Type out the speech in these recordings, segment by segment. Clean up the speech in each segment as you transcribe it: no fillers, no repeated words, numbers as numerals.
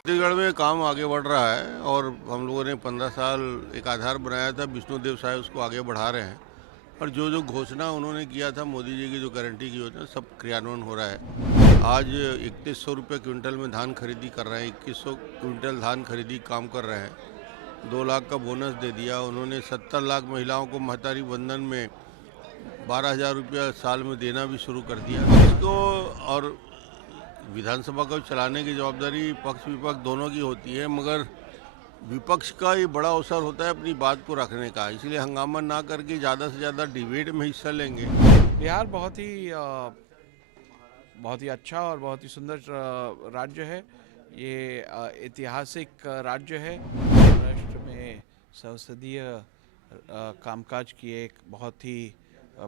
छत्तीसगढ़ में काम आगे बढ़ रहा है और हम लोगों ने 15 साल एक आधार बनाया था, विष्णुदेव साय उसको आगे बढ़ा रहे हैं। और जो जो घोषणा उन्होंने किया था, मोदी जी की जो गारंटी की योजना, सब क्रियान्वयन हो रहा है। आज 3100 रुपये क्विंटल में धान खरीदी कर रहे हैं, 2100 क्विंटल धान खरीदी काम कर रहे हैं। 2 लाख का बोनस दे दिया उन्होंने। 70 लाख महिलाओं को महतारी बंधन में 12,000 रुपया साल में देना भी शुरू कर दिया इसको। और विधानसभा को चलाने की जवाबदारी पक्ष विपक्ष दोनों की होती है, मगर विपक्ष का ये बड़ा अवसर होता है अपनी बात को रखने का, इसलिए हंगामा ना करके ज़्यादा से ज़्यादा डिबेट में हिस्सा लेंगे। बिहार बहुत ही अच्छा और बहुत ही सुंदर राज्य है। ये ऐतिहासिक राज्य है। महाराष्ट्र में संसदीय कामकाज की एक बहुत ही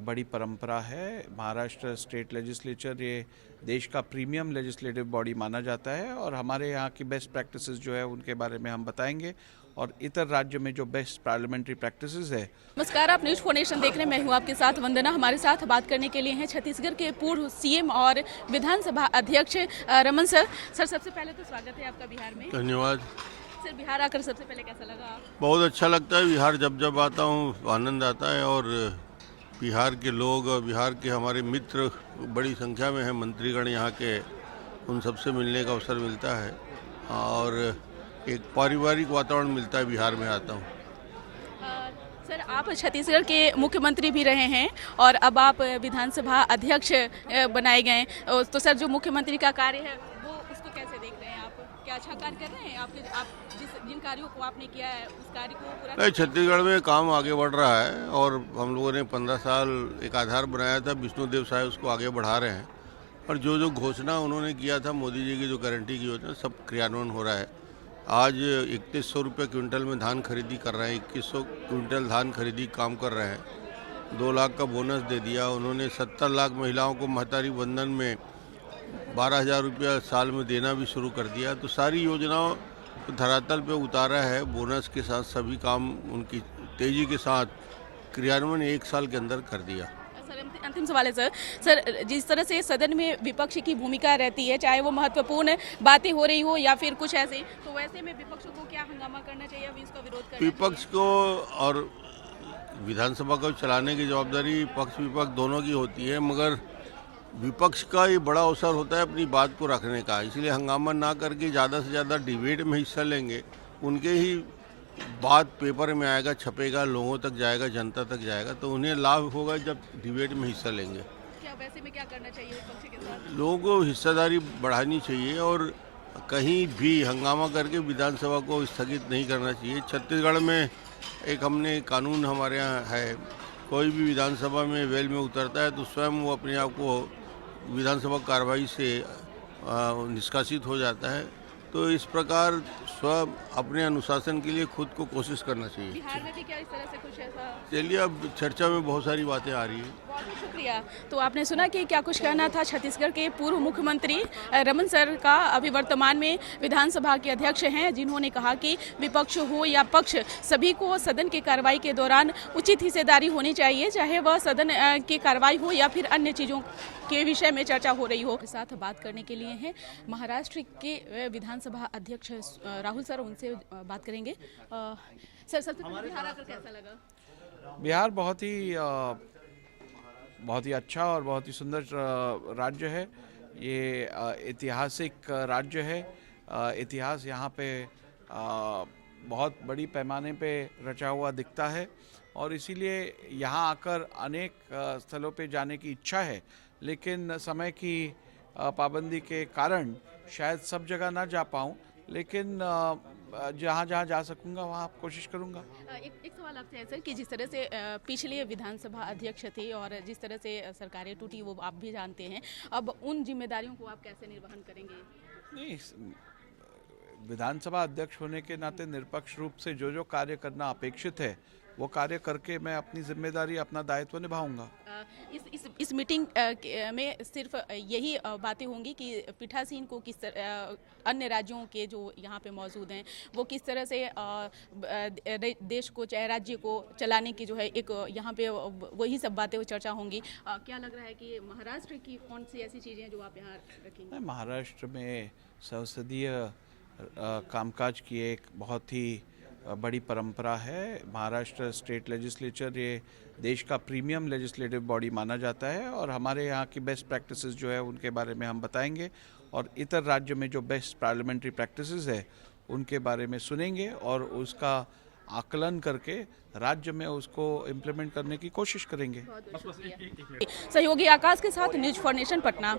बड़ी परंपरा है। महाराष्ट्र स्टेट लेजिस्लेचर ये देश का प्रीमियम लेजिस्लेटिव बॉडी माना जाता है और हमारे यहाँ की बेस्ट प्रैक्टिसेस जो है उनके बारे में हम बताएंगे और इतर राज्य में जो बेस्ट पार्लियामेंट्री प्रैक्टिसेस है। नमस्कार, आप न्यूज 4 नेशन देख रहे हैं। मैं हूं आपके साथ वंदना। हमारे साथ बात करने के लिए हैं छत्तीसगढ़ के पूर्व सीएम और विधानसभा अध्यक्ष रमन सर। सबसे पहले तो स्वागत है आपका बिहार में। धन्यवाद सर, बिहार आकर सबसे पहले कैसा लगा? बहुत अच्छा लगता है। बिहार जब जब आता हूँ आनंद आता है, और बिहार के लोग और बिहार के हमारे मित्र बड़ी संख्या में हैं, मंत्रीगण यहाँ के, उन सबसे मिलने का अवसर मिलता है और एक पारिवारिक वातावरण मिलता है। बिहार में आता हूँ। सर, आप छत्तीसगढ़ के मुख्यमंत्री भी रहे हैं और अब आप विधानसभा अध्यक्ष बनाए गए। तो सर, जो मुख्यमंत्री का कार्य है वो उसको कैसे देख रहे हैं आप? क्या अच्छा कार्य कर रहे हैं? आप जिन कार्यों को आपने किया है उस कार्य को पूरा? छत्तीसगढ़ में काम आगे बढ़ रहा है और हम लोगों ने 15 साल एक आधार बनाया था, विष्णुदेव साय उसको आगे बढ़ा रहे हैं। और जो जो घोषणा उन्होंने किया था, मोदी जी की जो गारंटी की योजना, सब क्रियान्वयन हो रहा है। आज 3100 रुपये क्विंटल में धान खरीदी कर रहे हैं, 2100 क्विंटल धान खरीदी काम कर रहे हैं। 2 लाख का बोनस दे दिया उन्होंने। 70 लाख महिलाओं को महतारी बंधन में 12,000 रुपया साल में देना भी शुरू कर दिया। तो सारी योजनाओं को धरातल पे उतारा है। बोनस के साथ सभी काम उनकी तेज़ी के साथ क्रियान्वयन 1 साल के अंदर कर दिया। अंतिम सवाल है सर, जिस तरह से सदन में विपक्ष की भूमिका रहती है, चाहे वो महत्वपूर्ण बातें हो रही हो या फिर कुछ ऐसे, तो वैसे में विपक्ष को क्या हंगामा करना चाहिए, अभी इसका विरोध करना विपक्ष को और विधानसभा को चलाने की जवाबदारी पक्ष विपक्ष दोनों की होती है, मगर विपक्ष का ये बड़ा अवसर होता है अपनी बात को रखने का, इसलिए हंगामा ना करके ज़्यादा से ज़्यादा डिबेट में हिस्सा लेंगे। उनके ही बात पेपर में आएगा, छपेगा, लोगों तक जाएगा, जनता तक जाएगा, तो उन्हें लाभ होगा जब डिबेट में हिस्सा लेंगे। क्या वैसे में क्या करना चाहिए विपक्ष के साथ? लोगों को हिस्सेदारी बढ़ानी चाहिए और कहीं भी हंगामा करके विधानसभा को स्थगित नहीं करना चाहिए। छत्तीसगढ़ में एक हमने कानून हमारे यहाँ है, कोई भी विधानसभा में वेल में उतरता है तो स्वयं वो अपने आप को विधानसभा कार्रवाई से निष्कासित हो जाता है। तो इस प्रकार स्व अपने अनुशासन के लिए खुद को कोशिश करना चाहिए। बिहार में भी क्या इस तरह से कुछ ऐसा? चलिए, अब चर्चा में बहुत सारी बातें आ रही हैं। बहुत बहुत शुक्रिया। तो आपने सुना कि क्या कुछ कहना था छत्तीसगढ़ के पूर्व मुख्यमंत्री रमन सर का। अभी वर्तमान में विधानसभा के अध्यक्ष हैं, जिन्होंने कहा कि विपक्ष हो या पक्ष, सभी को सदन की कार्रवाई के दौरान उचित हिस्सेदारी होनी चाहिए, चाहे वह सदन की कार्रवाई हो या फिर अन्य चीज़ों के विषय में चर्चा हो रही हो। साथ बात करने के लिए हैं महाराष्ट्र के विधानसभा अध्यक्ष राहुल सर, उनसे बात करेंगे। सर, सबसे पहले बिहार आकर कैसा लगा? बिहार बहुत ही अच्छा और बहुत ही सुंदर राज्य है। ये ऐतिहासिक राज्य है। इतिहास यहाँ पे बहुत बड़ी पैमाने पे रचा हुआ दिखता है और इसीलिए यहाँ आकर अनेक स्थलों पे जाने की इच्छा है, लेकिन समय की पाबंदी के कारण शायद सब जगह ना जा पाऊँ, लेकिन जहाँ जहाँ जा सकूँगा वहाँ कोशिश करूँगा। एक सवाल आपसे है सर कि जिस तरह से पिछले विधानसभा अध्यक्ष थे और जिस तरह से सरकारें टूटी वो आप भी जानते हैं, अब उन जिम्मेदारियों को आप कैसे निर्वहन करेंगे? नहीं, विधानसभा अध्यक्ष होने के नाते निरपेक्ष रूप से जो जो कार्य करना अपेक्षित है वो कार्य करके मैं अपनी जिम्मेदारी, अपना दायित्व निभाऊंगा। इस मीटिंग में सिर्फ यही बातें होंगी कि पीठासीन को किस तरह, अन्य राज्यों के जो यहाँ पे मौजूद हैं वो किस तरह से देश को, चाहे राज्य को चलाने की जो है एक यहाँ पे वही सब बातें चर्चा होंगी। क्या लग रहा है कि महाराष्ट्र की कौन सी ऐसी चीज़ें हैं जो आप यहाँ रखेंगे? महाराष्ट्र में संसदीय कामकाज की एक बहुत ही बड़ी परंपरा है। महाराष्ट्र स्टेट लेजिस्लेचर ये देश का प्रीमियम लेजिस्लेटिव बॉडी माना जाता है और हमारे यहाँ की बेस्ट प्रैक्टिसेस जो है उनके बारे में हम बताएंगे और इतर राज्य में जो बेस्ट पार्लियामेंट्री प्रैक्टिसेस है उनके बारे में सुनेंगे और उसका आकलन करके राज्य में उसको इम्प्लीमेंट करने की कोशिश करेंगे। सहयोगी आकाश के साथ न्यूज फॉर नेशन पटना।